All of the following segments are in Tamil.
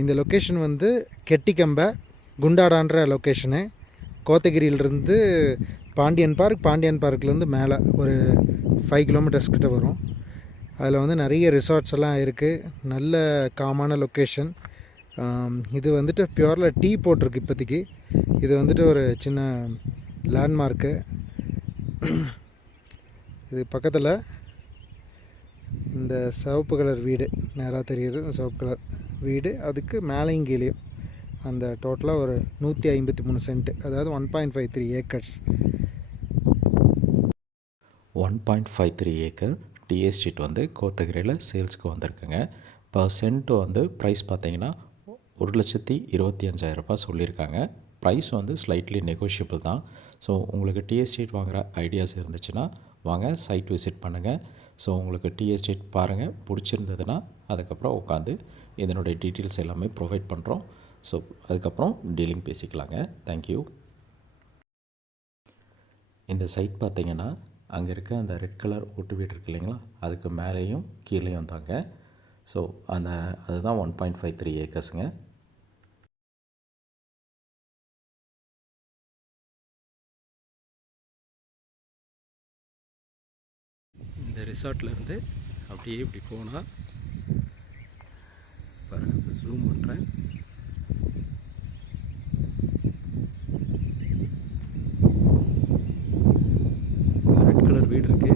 இந்த லொக்கேஷன் வந்து கெட்டிக்கம்பை குண்டாடான்ற லொக்கேஷனு. கோத்தகிரியிலிருந்து பாண்டியன் பார்க்லேருந்து மேலே ஒரு 5 கிலோமீட்டர்ஸ் கிட்ட வரும். அதில் வந்து நிறைய ரிசார்ட்ஸ் எல்லாம் இருக்குது. நல்ல காமான லொக்கேஷன். இது வந்துட்டு பியூரில் டீ போட்டிருக்கு இப்போதைக்கு. இது வந்துட்டு ஒரு சின்ன லேண்ட்மார்க்கு. இது பக்கத்தில் இந்த சிவப்பு கலர் வீடு நேராக தெரியுது. இந்த சிவப்பு கலர் வீடு அதுக்கு மேலேயும் கீழேயும் அந்த டோட்டலாக ஒரு 153 சென்ட், அதாவது 1.53 ஏக்கர்ஸ். 1.53 ஏக்கர் டீ எஸ்டேட் வந்து கோத்தகிரியில் சேல்ஸ்க்கு வந்திருக்குங்க. இப்போ சென்ட் வந்து ப்ரைஸ் பார்த்தீங்கன்னா 1,25,000 சொல்லியிருக்காங்க. ப்ரைஸ் வந்து ஸ்லைட்லி நெகோஷியபிள் தான். ஸோ உங்களுக்கு டீ எஸ்டேட் வாங்குகிற ஐடியாஸ் இருந்துச்சுன்னா வாங்க சைட் விசிட் பண்ணுங்கள். ஸோ உங்களுக்கு டீ எஸ்டேட் பாருங்கள், பிடிச்சிருந்ததுன்னா அதுக்கப்புறம் உட்காந்து இதனுடைய டீட்டெயில்ஸ் எல்லாமே ப்ரொவைட் பண்ணுறோம். ஸோ அதுக்கப்புறம் டீலிங் பேசிக்கலாங்க. தேங்க்யூ. இந்த சைட் பார்த்திங்கன்னா அங்கே இருக்க அந்த ரெட் கலர் ஓட்டு வீடு இருக்குது இல்லைங்களா, அதுக்கு மேலேயும் கீழேயும் தாங்க. ஸோ அதுதான் 1.53 ஏக்கர்ஸுங்க. இந்த ரிசார்ட்லேருந்து அப்படியே இப்படி போனால் பாருங்கள், இப்போ ஜூம் பண்ணுறேன். ரெட் கலர் வீடு இருக்குது.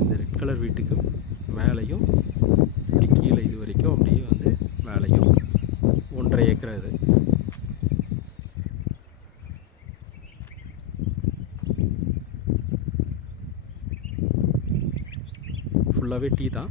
இந்த ரெட் கலர் வீட்டுக்கு மேலேயும் இப்படி கீழே இது வரைக்கும் அப்படியே வந்து மேலேயும் 1.5 ஏக்கர் இது. ஃபுல்லாகவே டீ தான்.